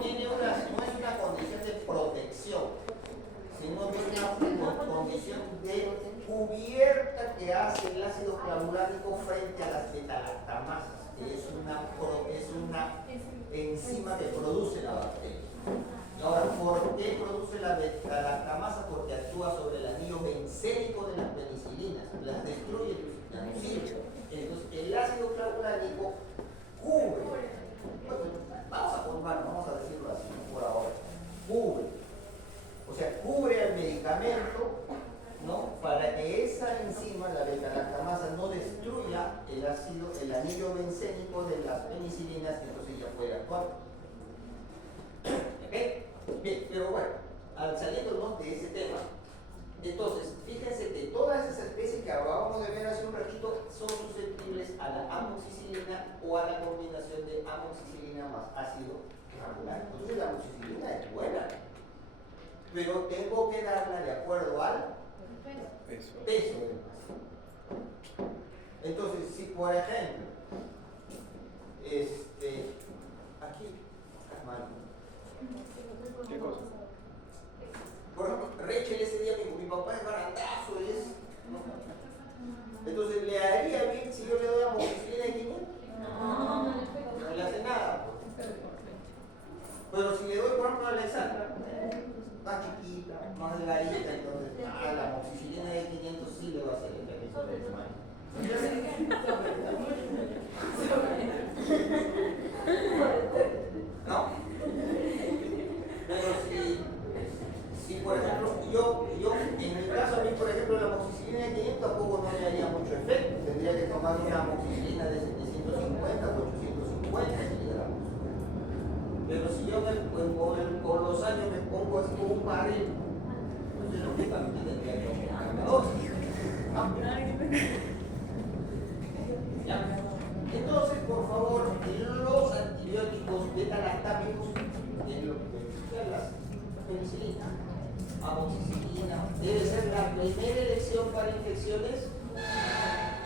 no es una condición de protección, sino que es una condición de cubierta que hace el ácido clavulánico frente a las beta-lactamasas, que es una enzima que produce la bacteria. Ahora, ¿por qué produce la beta-lactamasa? Porque actúa sobre el anillo bencénico de las penicilinas, las destruye, ya no sirve. Entonces, el ácido clavulánico cubre, vamos a decirlo así, ¿no? Por ahora, cubre el medicamento, ¿no? Para que esa enzima, la beta-lactamasa, no destruya el anillo bencénico de las penicilinas, entonces ya puede actuar. ¿Okay? Bien, pero bueno, saliéndonos de ese tema, entonces, fíjense que todas esas especies que acabamos de ver hace un ratito son susceptibles a la amoxicilina o a la combinación de amoxicilina más ácido clavulánico. Entonces, la amoxicilina es buena, pero tengo que darla de acuerdo al peso del paciente. Entonces, si por ejemplo, aquí, ¿qué cosa? por ejemplo, Rachel ese día me dijo, mi papá es barandazo, ¿no? Entonces, ¿le haría bien si yo le doy amoxicilina de 500? No le hace nada. Pero si le doy, por ejemplo, a Alexandra, más chiquita, más delgadita, entonces, la amoxicilina de 500 sí le va a hacer el efecto de desmayo. ¿No? Pero si por ejemplo, en mi caso, a mí, por ejemplo, la amoxicilina de 500 tampoco no me haría mucho efecto. Tendría que tomar una amoxicilina de 750 o 850 miligramos. Pero si yo con los años me pongo así como un barril, entonces lógicamente tendría que tomar dos. ¿Ya? Entonces, por favor, los antibióticos beta-lactámicos, que es lo que beneficia las penicilina, amoxicilina, debe ser la primera elección para infecciones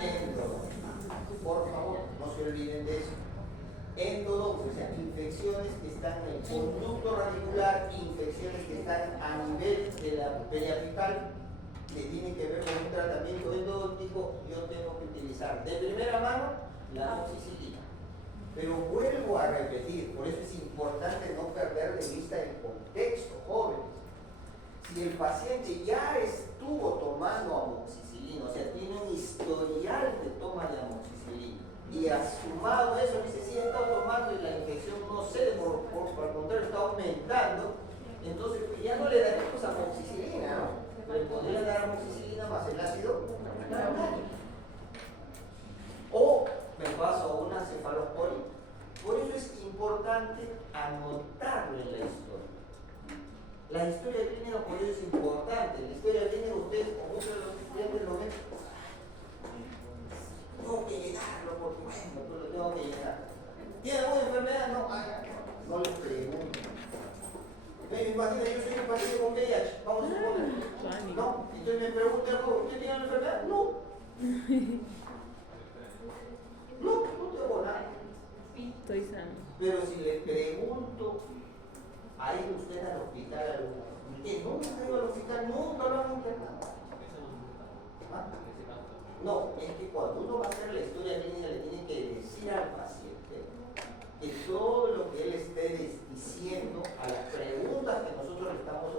endodónticas. Por favor, no se olviden de eso. Endodónticas, o sea, infecciones que están en el conducto radicular, infecciones que están a nivel de la periapical, que tienen que ver con un tratamiento endodóntico, yo tengo que utilizar de primera mano la amoxicilina. Pero vuelvo a repetir, por eso es importante no perder de vista el contexto, jóvenes. Si el paciente ya estuvo tomando amoxicilina, o sea, tiene un historial de toma de amoxicilina, y sumado a eso, dice, sí, he estado tomando y la infección no sé, por el contrario, está aumentando, entonces ya no le daremos amoxicilina, ¿no? Le podría dar amoxicilina más el ácido clavulánico. O me paso a una cefalosporina. Por eso es importante anotarlo en la historia. La historia clínica por eso es importante. La historia clínica ustedes, como muchos de los estudiantes lo ven, tengo que llenarlo porque bueno, pues lo tengo que llenar. ¿Tiene alguna enfermedad? No les pregunto. Me imagino, yo soy un paciente con VIH, vamos a suponer. No, entonces me pregunta algo, ¿usted tiene una enfermedad? No. No tengo nada. Estoy sano. Pero si le pregunto, ¿ha ido usted al hospital alguna vez? ¿Usted nunca ha ido al hospital? ¿Nunca lo han internado? ¿Ah? No, es que cuando uno va a hacer la historia clínica le tiene que decir al paciente que todo lo que él esté diciendo a las preguntas que nosotros le estamos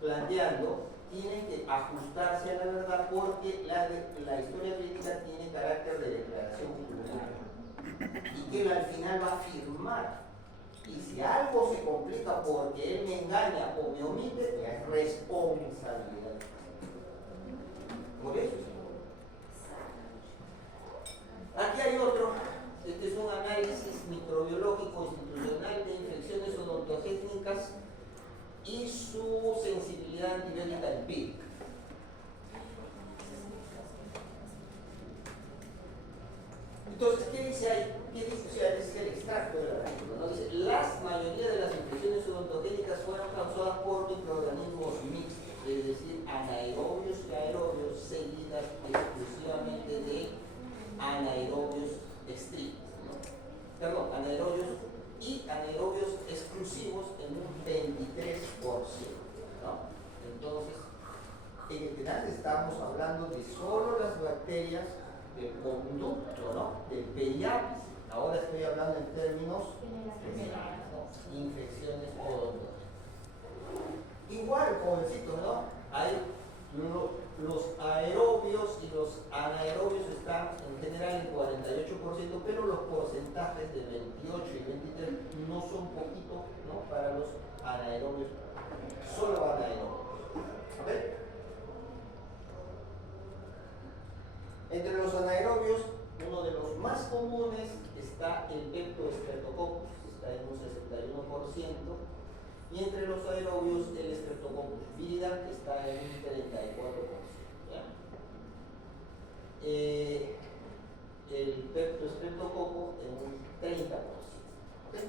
planteando tienen que ajustarse a la verdad, porque la historia clínica tiene carácter de declaración jurada y que él al final va a firmar. Y si algo se complica porque él me engaña o me omite, ya es responsabilidad. Por eso. Aquí hay otro. Este es un análisis microbiológico institucional de infecciones odontogénicas y su sensibilidad antibiótica empírica. Entonces, ¿qué dice ahí? ¿Qué dice? O sea, es el extracto del artículo, ¿no? Dice, la mayoría de las infecciones odontogénicas fueron causadas por microorganismos mixtos, es decir, anaerobios y aerobios, seguidas exclusivamente de anaerobios estrictos, ¿no? Perdón, anaerobios y anaerobios exclusivos. exclusivos en un 23%, ¿no? Entonces, en el penal estamos hablando de solo las bacterias del conducto, ¿no? Del pediátrico. Ahora estoy hablando en términos generales, ¿no? Infecciones odontológicas. Igual, jovencitos, ¿no? Hay los aerobios y los anaerobios están en general en 48%, pero los porcentajes de 28 y 23 no son poquitos, ¿no? Para los anaerobios, solo anaerobios. A ver. Entre los anaerobios, uno de los más comunes está el Streptococcus, está en un 61%, y entre los aerobios el Streptococcus viridans está en un 34%. ¿Ya? El Streptococcus en un 30%. ¿Okay?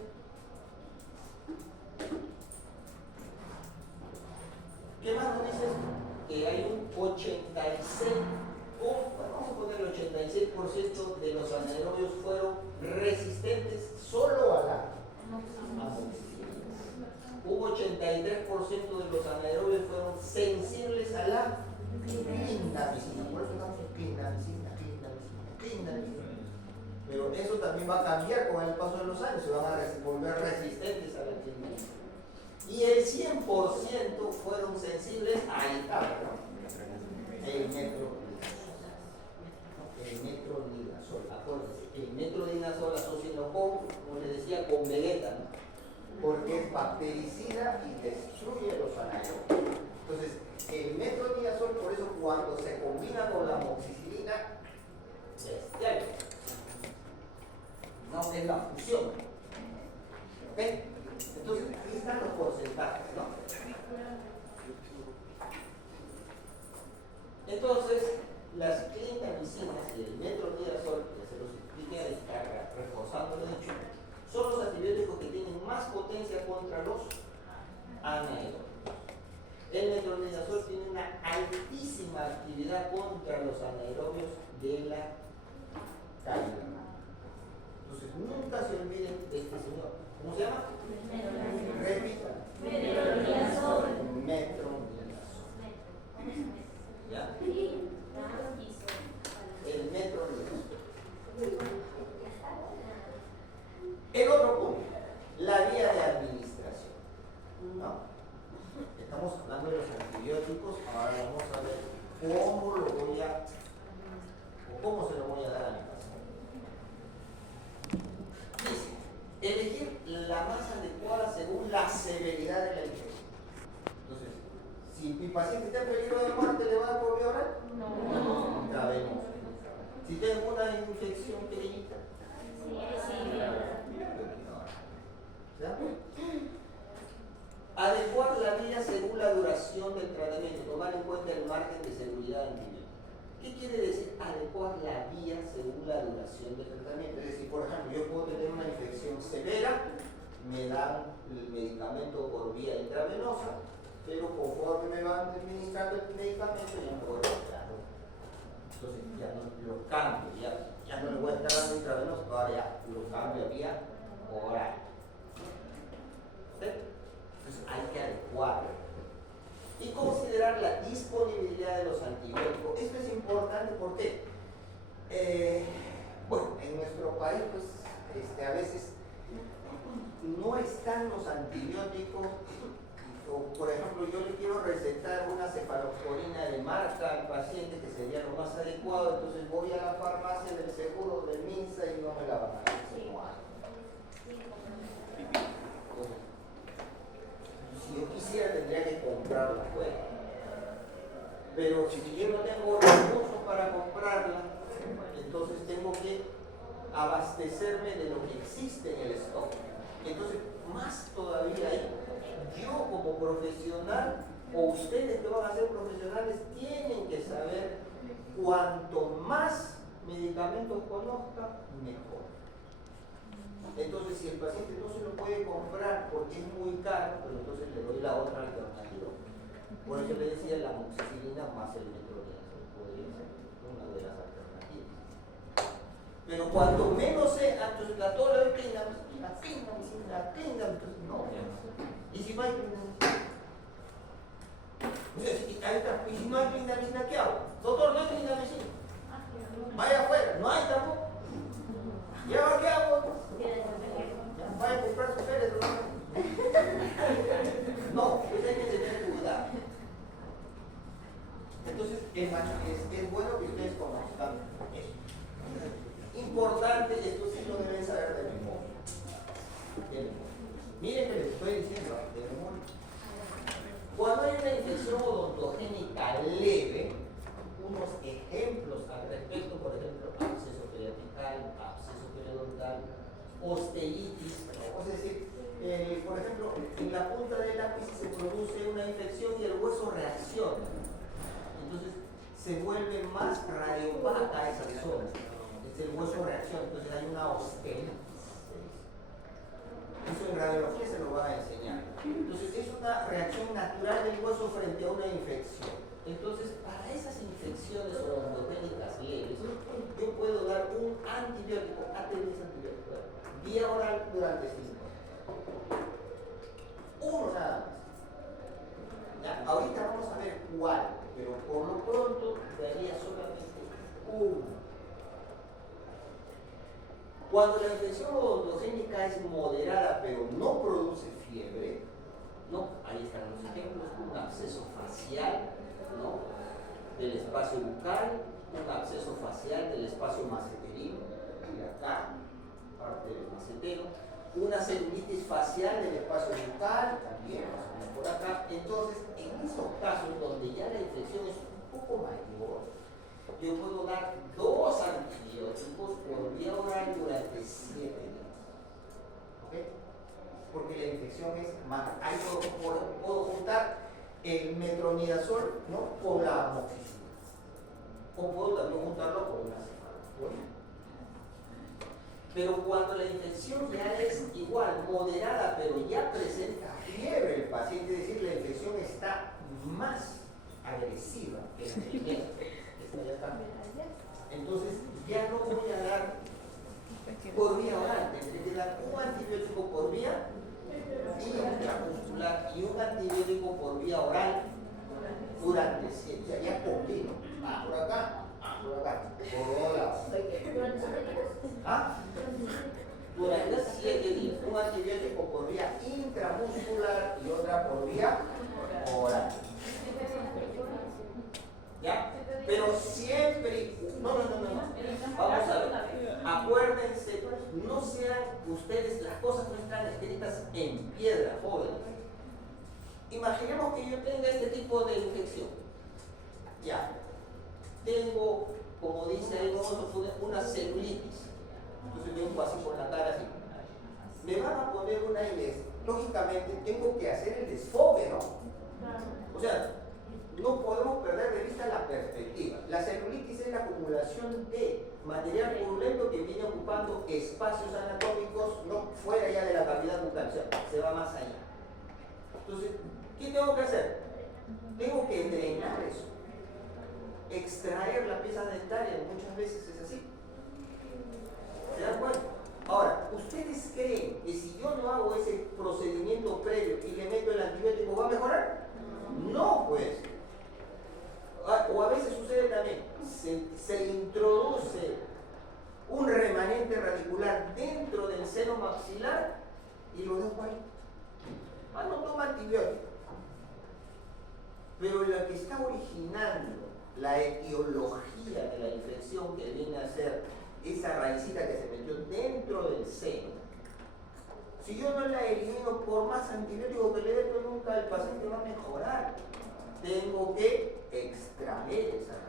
¿Qué más nos dice? Que hay un 86%, vamos a poner el 86% de los anaerobios fueron resistentes solo a la amoxicilina. Un 83% de los anaerobios fueron sensibles a la clindamicina. Por eso estamos en clindamicina. Pero eso también va a cambiar con el paso de los años, se van a volver resistentes a la clindamicina. Y el 100% fueron sensibles a ¿no? El metronidazol. Acuérdense, el metronidazol asócienlo con, como les decía, con Vegeta, ¿no? Porque es bactericida y destruye los anaerobios. Entonces, el metronidazol, por eso cuando se combina con la amoxicilina, bestial. No es la fusión. ¿Ok? Entonces, aquí están los porcentajes, ¿no? Entonces, las clindamicinas y el metronidazol, que se los expliqué a descarga, reforzando lo dicho, son los antibióticos que tienen más potencia contra los anaerobios. El metronidazol tiene una altísima actividad contra los anaerobios de la cavidad. Entonces, nunca se olviden de este señor. ¿Cómo se llama? Repita. Metronidazol. ¿Ya? El metronidazol. El otro punto, la vía de administración. ¿No? Estamos hablando de los antibióticos, ahora vamos a ver cómo lo voy a, o cómo se lo voy a dar a mi paciente. Dice, elegir la más adecuada según la severidad de la infección. Entonces, si mi paciente está en peligro de muerte, ¿le va a dar por vía oral? No. Intravenoso. Si tengo una infección pequeñita, ¿ya? Adecuar la vía según la duración del tratamiento, tomar en cuenta el margen de seguridad antibiótica. ¿Qué quiere decir adecuar la vía según la duración del tratamiento? Es decir, por ejemplo, yo puedo tener una infección severa, me dan el medicamento por vía intravenosa, pero conforme me van administrando el medicamento ya no puedo retirarlo. Entonces ya no lo cambio, ya no le voy a estar dando intravenoso, ahora ya lo cambio a vía oral. ¿Sí? Entonces hay que adecuarlo. Y considerar la disponibilidad de los antibióticos. Esto es importante porque, bueno, en nuestro país, pues, a veces no están los antibióticos. O, por ejemplo, yo le quiero recetar una cefalosporina de marca al paciente, que sería lo más adecuado, entonces voy a la farmacia del seguro del MINSA y no me la van a dar. Si yo quisiera, tendría que comprarla fuera. Pero si yo no tengo recursos para comprarla, entonces tengo que abastecerme de lo que existe en el stock. Entonces, más todavía ahí, yo como profesional, o ustedes que van a ser profesionales, tienen que saber cuanto más medicamentos conozca, mejor. Entonces, si el paciente no se lo puede comprar porque es muy caro, pues entonces le doy la otra alternativa. Por eso le decía la amoxicilina más el metronidazol, podría ser una de las alternativas. Pero cuanto menos sea, entonces la tolerabilidad, la clindamicina, no. ¿Y si no hay clindamicina? O sea, y si no hay clindamicina, ¿qué hago? Doctor, no hay clindamicina. Vaya afuera, no hay tampoco. ¿Y ahora qué hago? Vaya a comprar sus feres, no, pues hay que tener cuidado. Entonces, es bueno que ustedes conozcan eso. Importante, esto sí lo deben saber de memoria. Miren que les estoy diciendo de memoria. Cuando hay una infección odontogénica leve, unos ejemplos al respecto, por ejemplo, absceso periapical, absceso periodontal, osteitis, es decir, por ejemplo, en la punta del lápiz se produce una infección y el hueso reacciona. Entonces se vuelve más radiopaca esa zona. El hueso reacciona, entonces hay una osteitis. Eso en radiología se lo van a enseñar. Entonces es una reacción natural del hueso frente a una infección. Entonces, para esas infecciones odontogénicas leves, yo puedo dar un antibiótico, AT10 antibiótico, vía oral durante 5 horas. Uno nada más. ¿Ya? Ahorita vamos a ver cuál, pero por lo pronto daría solamente uno. Cuando la infección odontogénica es moderada pero no produce fiebre, ¿no? Ahí están los ejemplos, un absceso facial, ¿no? Del espacio bucal, un absceso facial del espacio maceterino, y acá, parte del macetero, una celulitis facial del espacio bucal, también más o menos por acá. Entonces, en esos casos donde ya la infección es un poco mayor, yo puedo dar 2 antibióticos por vía oral durante 7 días. ¿Ok? Porque la infección es más. Ahí puedo juntar el metronidazol, ¿no?, con la amoxicilina. O puedo también juntarlo con una cefalexina. Pero cuando la infección ya es igual, moderada, pero ya presenta fiebre el paciente, es decir, la infección está más agresiva que la primera. Entonces ya no voy a dar por vía oral, tendré que dar un antibiótico por vía intramuscular y un antibiótico por vía oral durante 7 días. Ya combino. Por acá, por acá, por la. ¿Ah? Durante 7 días. Un antibiótico por vía intramuscular y otra por vía oral. ¿Ya? Pero siempre, no. Vamos a ver, acuérdense, no sean ustedes, las cosas no están escritas en piedra, jóvenes. Imaginemos que yo tenga este tipo de infección. Ya. Tengo, como dice ahí, vamos a poner una celulitis. Entonces vengo así por la cara, así. Me van a poner una IES. Lógicamente tengo que hacer el desfogue, ¿no? O sea, no podemos perder de vista la perspectiva. La celulitis es la acumulación de material purulento que viene ocupando espacios anatómicos no fuera ya de la cavidad bucal, o sea, se va más allá. Entonces, ¿qué tengo que hacer? Tengo que drenar eso, extraer la pieza dentaria, muchas veces es así. ¿Se dan cuenta? Ahora, ¿ustedes creen que si yo no hago ese procedimiento previo y le meto el antibiótico va a mejorar? No, pues. O a veces sucede también, se introduce un remanente radicular dentro del seno maxilar y lo dejo ahí. No toma antibiótico. Pero lo que está originando la etiología de la infección que viene a ser esa raicita que se metió dentro del seno, si yo no la elimino por más antibiótico que le dé, pues nunca el paciente va a mejorar. Tengo que extraer esa raíz.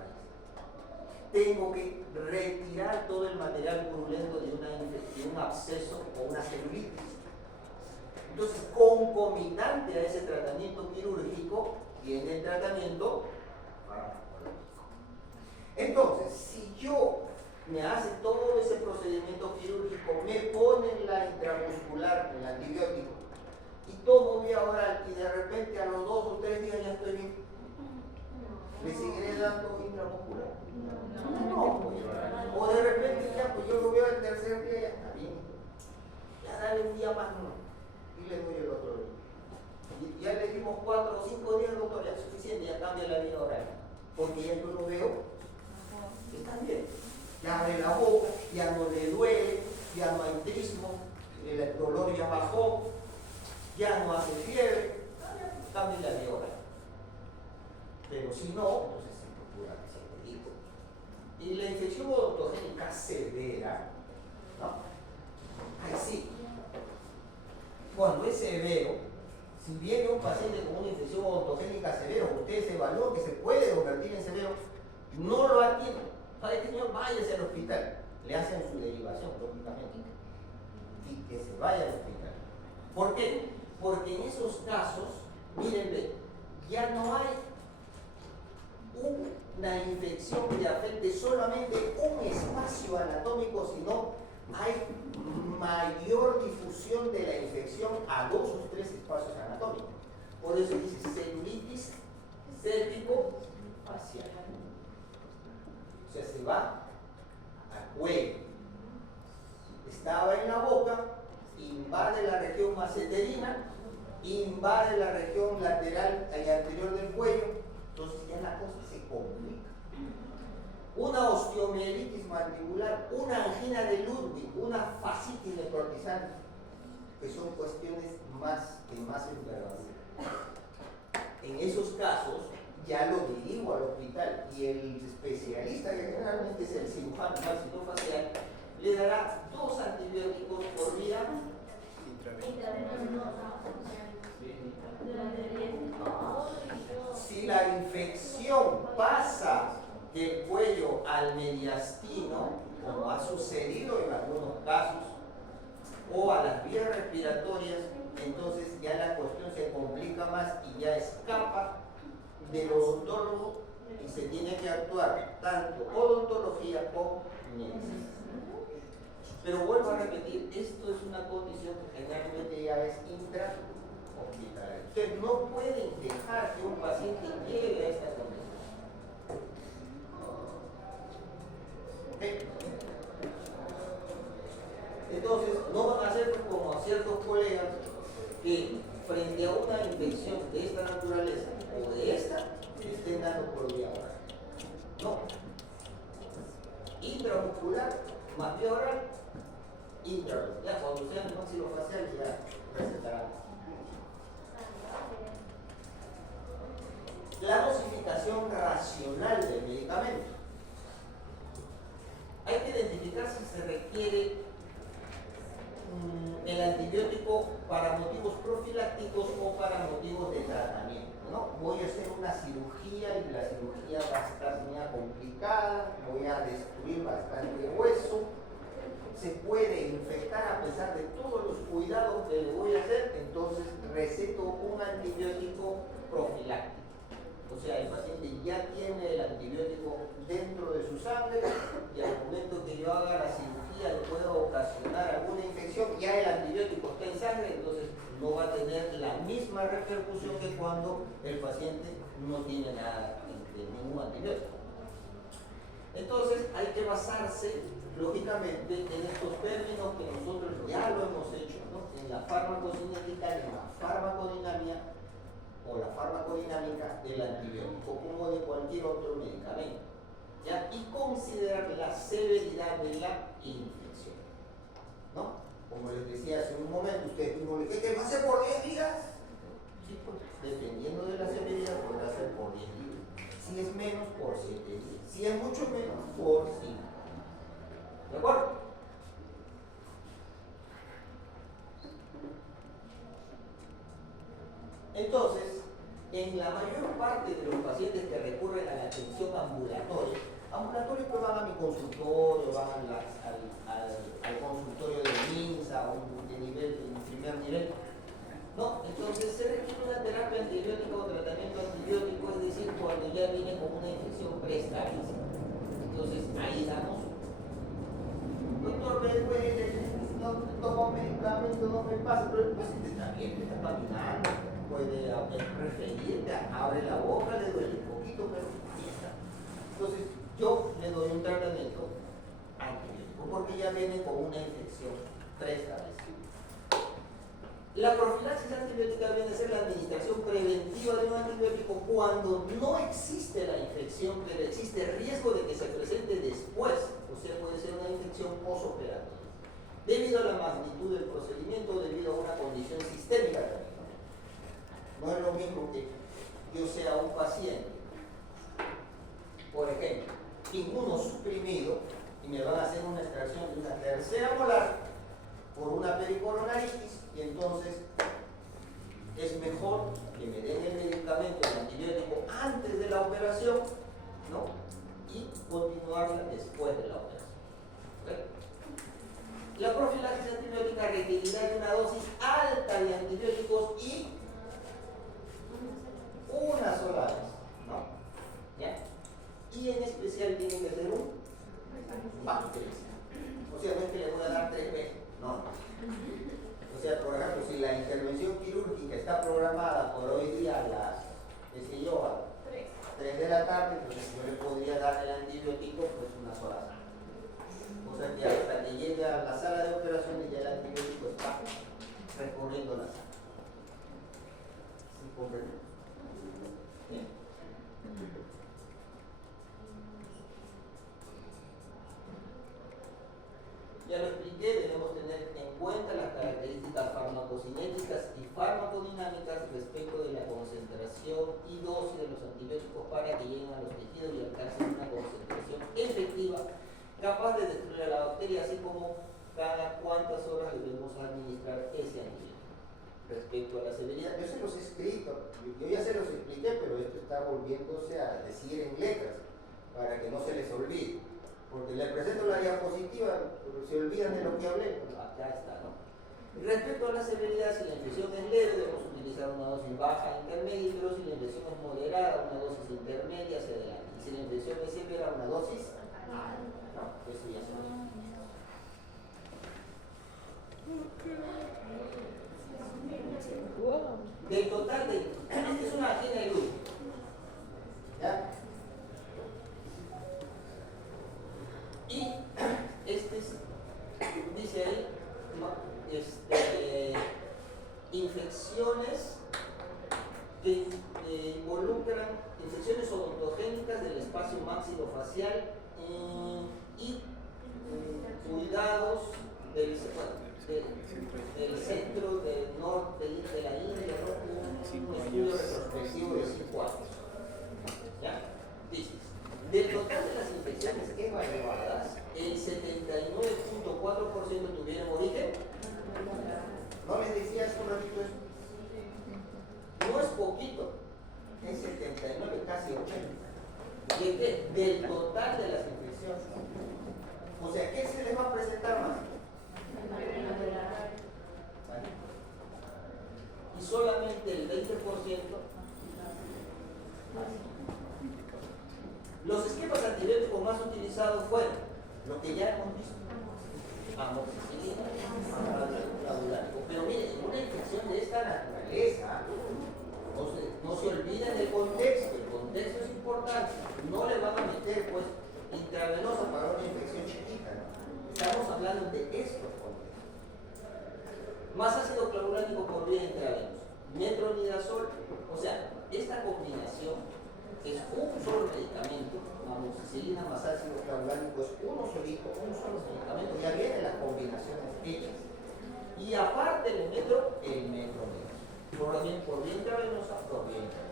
Tengo que retirar todo el material purulento de una infección, un absceso o una celulitis. Entonces, concomitante a ese tratamiento quirúrgico, viene el tratamiento farmacológico. Entonces, si yo me hace todo ese procedimiento quirúrgico, me ponen la intramuscular, el antibiótico, y tomo vía oral, y de repente a los 2 o 3 días ya estoy bien, ¿le seguiré dando intramuscular? No, pues. O de repente ya, pues yo lo veo el tercer día, ya está bien. ya dale un día más, no, y le doy el otro día. Y ya le dimos 4 o 5 días, doctor, ya es suficiente, ya cambia la vida oral. Porque ya yo lo veo que está bien. Ya abre la boca, ya no le duele, ya no hay trismo, el dolor ya bajó, ya no hace fiebre, cambia la vida oral. Pero si no, entonces se procura que sea médico. Y la infección odontogénica severa, ¿no? Ahí sí. Cuando es severo, si viene un paciente con una infección odontogénica severa, ustedes evalúan que se puede convertir en severo, no lo atienden. ¿Sabe qué, señor? Váyase al hospital. Le hacen su derivación, lógicamente. Y que se vaya al hospital. ¿Por qué? Porque en esos casos, miren, ya no hay una infección que afecte solamente un espacio anatómico, sino hay mayor difusión de la infección a 2 o 3 espacios anatómicos. Por eso dice celulitis cérvico-facial. O sea, se va al cuello. Estaba en la boca, invade la región maceterina, invade la región lateral y anterior del cuello, entonces ya la cosa se complica. Una osteomielitis mandibular, una angina de Ludwig, una fascitis necrotizante, que son cuestiones que más envergadura. En esos casos ya lo dirijo al hospital y el especialista, que generalmente es el cirujano maxilofacial, le dará 2 antibióticos por día. Si la infección pasa del cuello al mediastino, como ha sucedido en algunos casos, o a las vías respiratorias, entonces ya la cuestión se complica más y ya escapa del odontólogo y se tiene que actuar tanto odontología como medicina. Pero vuelvo a repetir, esto es una condición que generalmente ya es intrahospitalaria. Ustedes no pueden dejar que un paciente llegue a esta condición. ¿Okay? Entonces, no van a ser como a ciertos colegas que frente a una infección de esta naturaleza o de esta, estén dando por vía oral. No. Intramuscular más vía oral, intraoral. Ya cuando sean maxilofaciales ya recetarán. La dosificación racional del medicamento. Hay que identificar si se requiere el antibiótico para motivos profilácticos o para motivos de tratamiento, ¿no? Voy a hacer una cirugía y la cirugía va a estar muy complicada, voy a destruir bastante hueso, se puede infectar a pesar de todos los cuidados que le voy a hacer, entonces receto un antibiótico profiláctico. O sea, el paciente ya tiene el antibiótico dentro de su sangre y al momento que yo haga la cirugía le pueda ocasionar alguna infección, ya el antibiótico está en sangre, entonces no va a tener la misma repercusión que cuando el paciente no tiene nada de ningún antibiótico. Entonces hay que basarse, lógicamente, en estos términos que nosotros ya lo hemos hecho, ¿no? En la farmacocinética, en la farmacodinámica o la farmacodinámica del antibiótico, como de cualquier otro medicamento, ¿ya? Y considerar la severidad de la infección, ¿no? Como les decía hace un momento, ustedes mismos le dije que va a ser por 10 días. Sí, pues, dependiendo de la severidad, podrá ser por 10 días. Si es menos, por 7 días. Si es mucho menos, por 5. ¿De acuerdo? Entonces, en la mayor parte de los pacientes que recurren a la atención ambulatoria pues van a mi consultorio, van al consultorio de MINSA o de primer nivel. No, entonces se requiere una terapia antibiótica o tratamiento antibiótico, es decir, cuando ya viene con una infección preestablecida. Entonces ahí damos, doctor, me duele, no tomo medicamento, no me pasa, pero el paciente está bien, está caminando, puede referirte, abre la boca, le duele un poquito, pero ahí está. Entonces yo le doy un tratamiento antibiótico porque ya viene con una infección preestablecida. La profilaxis antibiótica viene a ser la administración preventiva de un antibiótico cuando no existe la infección, pero existe riesgo de que se presente después, o sea, puede ser una infección postoperatoria, debido a la magnitud del procedimiento, debido a una condición sistémica también. No es lo mismo que yo sea un paciente, por ejemplo, inmunosuprimido, y me van a hacer una extracción de una tercera molar por una pericoronaritis, y entonces es mejor que me den el medicamento, el antibiótico, antes de la operación, ¿no? Y continuarla después de la operación. ¿Okay? La profilaxis antibiótica requerirá de una dosis alta de antibióticos y una sola vez, ¿no? ¿Ya? Y en especial tiene que ser un bactericida. O sea, no es que le voy a dar 3 veces, no. O sea, por ejemplo, si la intervención quirúrgica está programada por hoy día a las, qué sé yo, a 3 de la tarde, entonces yo le podría dar el antibiótico pues una sola vez. O sea que hasta que llegue a la sala de operaciones ya el antibiótico está recorriendo la sala. ¿Sí comprende? Bien. Ya lo expliqué, debemos tener en cuenta las características farmacocinéticas y farmacodinámicas respecto de la concentración y dosis de los antibióticos para que lleguen a los tejidos y alcancen una concentración efectiva capaz de destruir a la bacteria, así como cada cuántas horas debemos administrar ese antibiótico. Respecto a la severidad, yo se los he escrito, yo ya se los expliqué, pero esto está volviéndose a decir en letras para que no se les olvide. Porque le presento la diapositiva, pero se olvidan de lo que hablé, pues acá está, ¿no? Respecto a la severidad, si la infección es leve, debemos utilizar una dosis baja, intermedia, pero si la infección es moderada, una dosis intermedia hacia adelante. Y si la infección es severa, una dosis alta, ¿no? Eso ya se ve. Del total de... Esta es una agenda de luz. ¿Ya? Y dice ahí, infecciones que involucran infecciones odontogénicas del espacio maxilofacial y cuidados del centro del norte de la India, ¿no? Un estudio retrospectivo de 5 años. ¿Ya? Dice, del total de las infecciones evaluadas, el 79.4% tuvieron origen. ¿No les decía hace un ratito eso? No es poquito, es 79, casi 80. ¿De qué? Del total de las infecciones. O sea, ¿qué se les va a presentar más? ¿Vale? Y solamente el 20% más. Los esquemas antibióticos más utilizados fueron lo que ya hemos visto: amoxicilina, anticoagulático. Pero miren, una infección de esta naturaleza, no se olviden del contexto. El contexto es importante. No le van a meter pues intravenosa para una infección chiquita, ¿no? Estamos hablando de estos contextos. Más ácido clorhidrato por vía intravenosa, metronidazol. O sea, esta combinación es un solo medicamento, amoxicilina más ácido clorhidrato, es uno solito, un solo medicamento, ya vienen las combinaciones hechas. Y aparte le meto el metronidazol, por vía intravenosa, por vía intravenosa.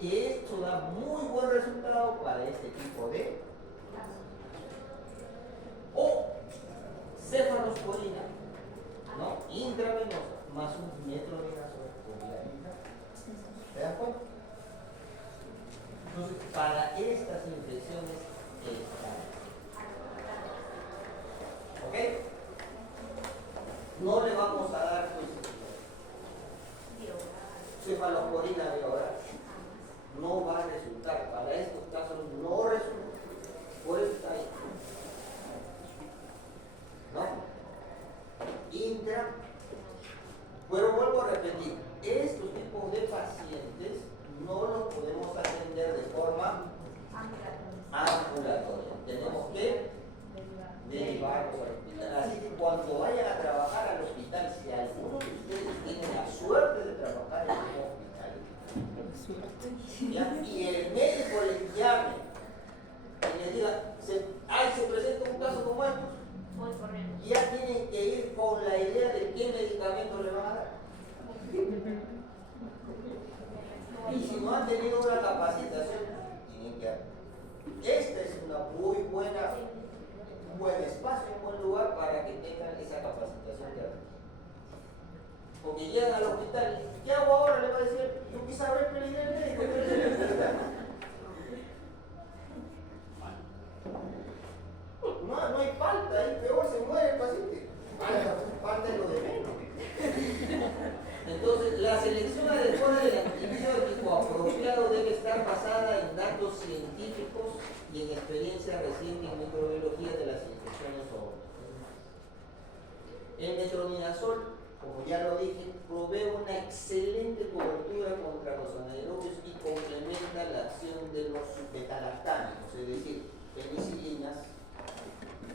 Y esto da muy buen resultado para este tipo de o cefalosporina, ¿no? Intravenosa más un metronidazol por vía intravenosa. ¿Se dan cuenta? Entonces, para estas infecciones ¿ok? No le vamos a dar pues cefalosporina de oral. No va a resultar, para estos casos no resulta. Por eso está ahí. ¿No? Intra. Pero vuelvo a repetir, estos tipos de pacientes no los podemos atender de forma ambulatoria. Tenemos que derivarlos al hospital. Así que cuando vayan a trabajar al hospital, si alguno Porque llegan al hospital y ¿qué hago ahora? Le va a decir, yo quise saber que le diré al médico. No hay falta, ahí peor se muere el paciente. Falta es lo de menos. Entonces, la selección adecuada del antibiótico apropiado debe estar basada en datos científicos y en experiencia reciente en microbiología de las infecciones zoonoticas. El metronidazol, como ya lo dije, provee una excelente cobertura contra los anaerobios y complementa la acción de los betalactámicos, es decir, penicilinas,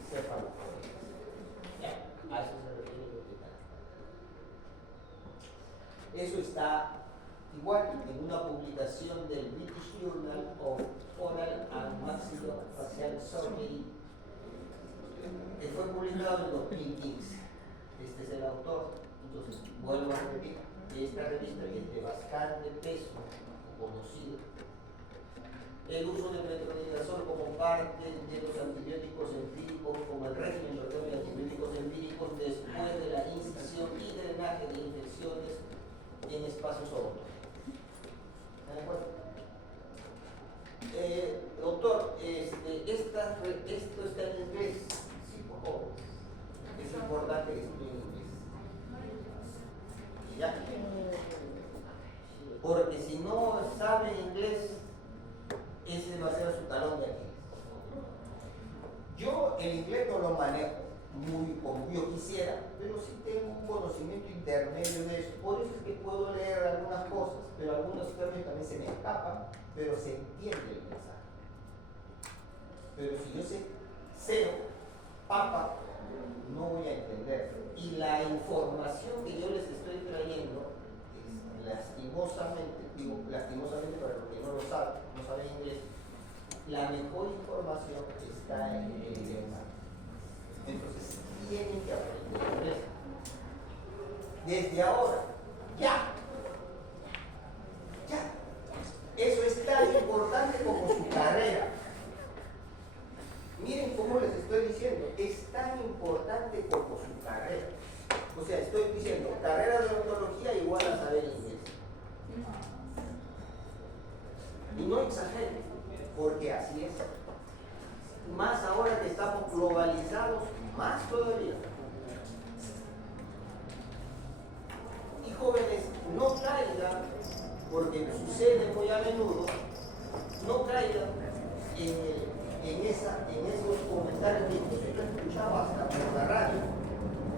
cefaloporinas. Ya, a eso se refiere los betalactámicos. Eso está igual en una publicación del British Journal of Oral and Maxillofacial Surgery que fue publicado en 2015. Este es el autor. Entonces, vuelvo a repetir, esta revista que es de bastante peso conocido. El uso de metronidazol como parte de los antibióticos empíricos, como el régimen de antibióticos empíricos después de la incisión y drenaje de infecciones en espacios zoonóticos. ¿Están de acuerdo? Doctor, esto está en inglés. Sí, por favor. Es importante que esté en inglés. ¿Ya? Porque si no sabe inglés, ese va a ser su talón de Aquiles. Yo el inglés no lo manejo muy como yo quisiera, pero sí tengo un conocimiento intermedio de eso. Por eso es que puedo leer algunas cosas, pero algunos términos también se me escapan, pero se entiende el mensaje. Pero si yo sé cero, papa, no voy a entender. Y la información que yo les estoy trayendo es lastimosamente, digo lastimosamente para los que no lo saben, no saben inglés, la mejor información está en el idioma. Entonces tienen que aprender inglés. Desde ahora, ya. Eso es tan importante como su carrera. Miren cómo les estoy diciendo, es tan importante como su carrera. O sea, estoy diciendo, carrera de odontología igual a saber inglés. Y no exageren, porque así es. Más ahora que estamos globalizados, más todavía. Y jóvenes, no caigan, porque sucede muy a menudo, no caigan en esos comentarios que incluso yo escuchaba hasta por la radio.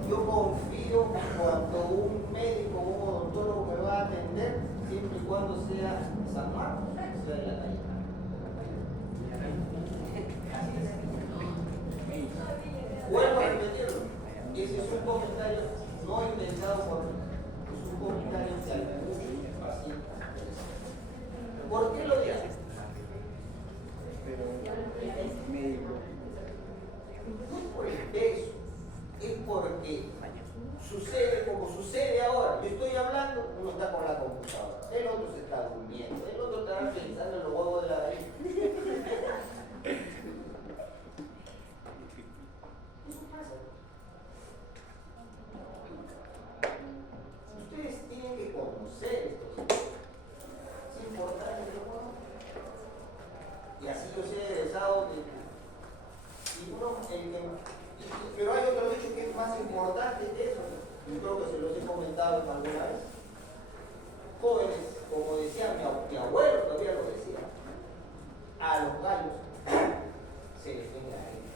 Yo confío cuando un médico o un odontólogo me va a atender, siempre y cuando sea San Marcos, sea de la calle. Vuelvo a repetirlo, ese es un comentario no inventado por mí, es un comentario que algunos pacientes. ¿Por qué lo digo? No es por el peso, es porque sucede como sucede ahora. Yo estoy hablando, uno está con la computadora, el otro se está durmiendo, el otro está pensando en los huevos de la gallina. Eso pasa. Ustedes tienen que conocer esto. Es importante que lo conozcan. Y así yo sé egresado de... pero hay otro hecho que es más importante que eso. Yo creo que se los he comentado alguna vez. Jóvenes, como decía mi abuelo, todavía lo decía, a los gallos se les venga a ellos.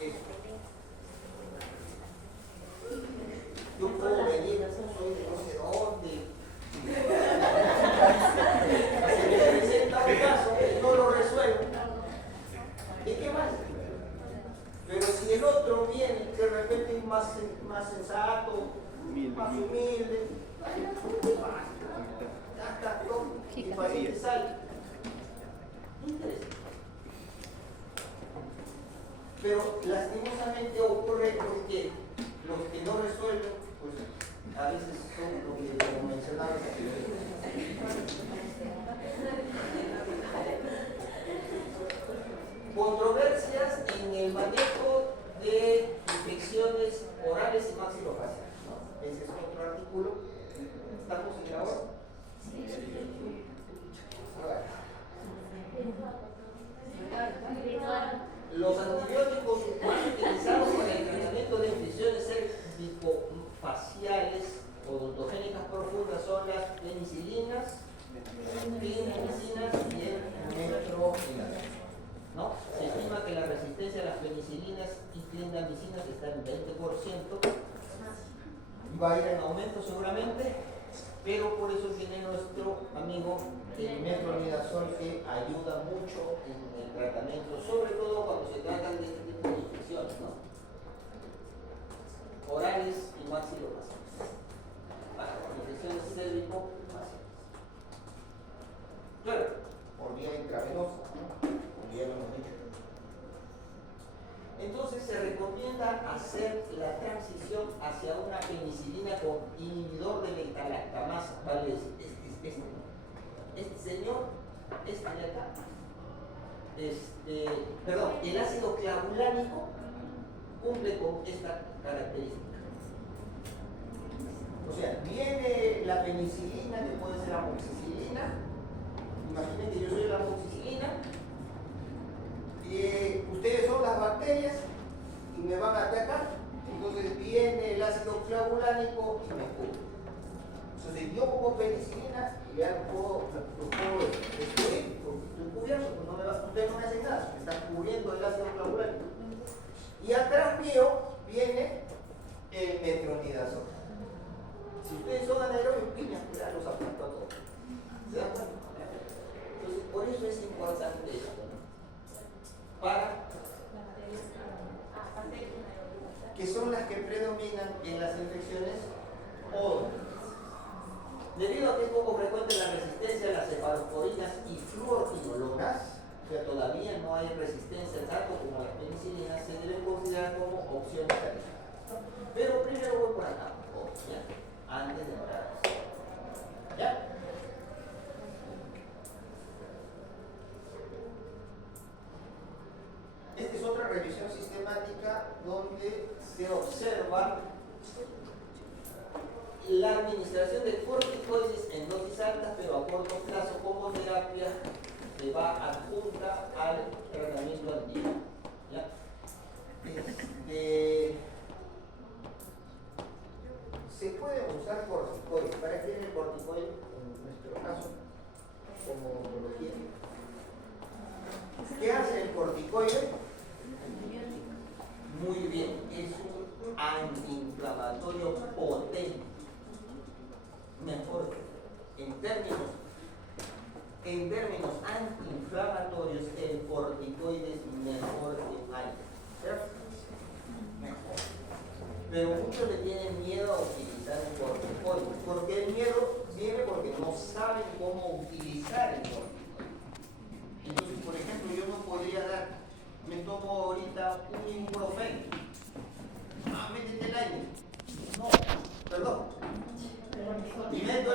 Eso. Yo puedo venir, soy de no sé dónde. Se me presenta un caso y no lo resuelvo. ¿Y qué más? Pero si el otro viene, de repente es más sensato, más humilde, hasta todo, y el paciente sale. Interesante. Pero lastimosamente ocurre porque los que no resuelven, pues a veces son lo que como mencionaba controversias en el manejo de infecciones orales y maxilares. maxilofacial, ¿no? Ese es otro artículo. ¿Estamos en la hora? A ver. Los antibióticos más utilizados para el tratamiento de infecciones cervicofaciales odontogénicas profundas son las penicilinas, clindamicinas y el metronidazol, ¿no? Se estima que la resistencia a las penicilinas y clindamicinas está en 20%, va a ir en aumento seguramente, pero por eso viene nuestro amigo el metronidazol, que ayuda mucho en el tratamiento, sobre todo cuando se tratan de este tipo de infecciones, ¿no? Orales y maxilofaciales, para infecciones cérvico-faciales. Claro, por vía intravenosa, ¿no? Por vía lo hemos dicho. Entonces se recomienda hacer la transición hacia una penicilina con inhibidor de beta-lactamasa. ¿Vale? Este señor, este de acá, perdón, el ácido clavulánico cumple con esta característica. O sea, viene la penicilina, que puede ser amoxicilina. Imaginen que yo soy la amoxicilina. Ustedes son las bacterias y me van a atacar. Entonces viene el ácido clavulánico y me cubre. Entonces yo como penicilina ya lo puedo destruir, porque estoy cubierto, pues ustedes no me hacen nada, me están cubriendo el ácido clavulánico. Y atrás mío viene el metronidazol. Si ustedes son anaerobios, piñas, ya los apunto a todos. ¿Se dan cuenta? Entonces, por eso es importante esto, ¿no? Para que son las que predominan en las infecciones odontógenas. Debido a que es poco frecuente la resistencia a las cefalosporinas y fluorquinolonas, o sea, todavía no hay resistencia tanto como las penicilinas, se deben considerar como opciones calificadas. Pero primero voy por acá, ¿ya? Antes de entrar. ¿Ya? Esta es otra revisión sistemática donde se observa la administración de corticoides en dosis altas, pero a corto plazo como terapia se va adjunta al tratamiento antiguo. ¿Ya? Se puede usar corticoides. ¿Para qué es el corticoide en nuestro caso? Como oncología. ¿Qué hace el corticoide? Muy bien, es un antiinflamatorio potente. Mejor, en términos antiinflamatorios, el corticoide es mejor que hay, ¿cierto? Mejor. Pero muchos le tienen miedo a utilizar un corticoide, porque el miedo viene porque no saben cómo utilizar el corticoide. Entonces, por ejemplo, yo no podría dar, me tomo ahorita un ibuprofeno. Métete el aire. No, perdón. Y meto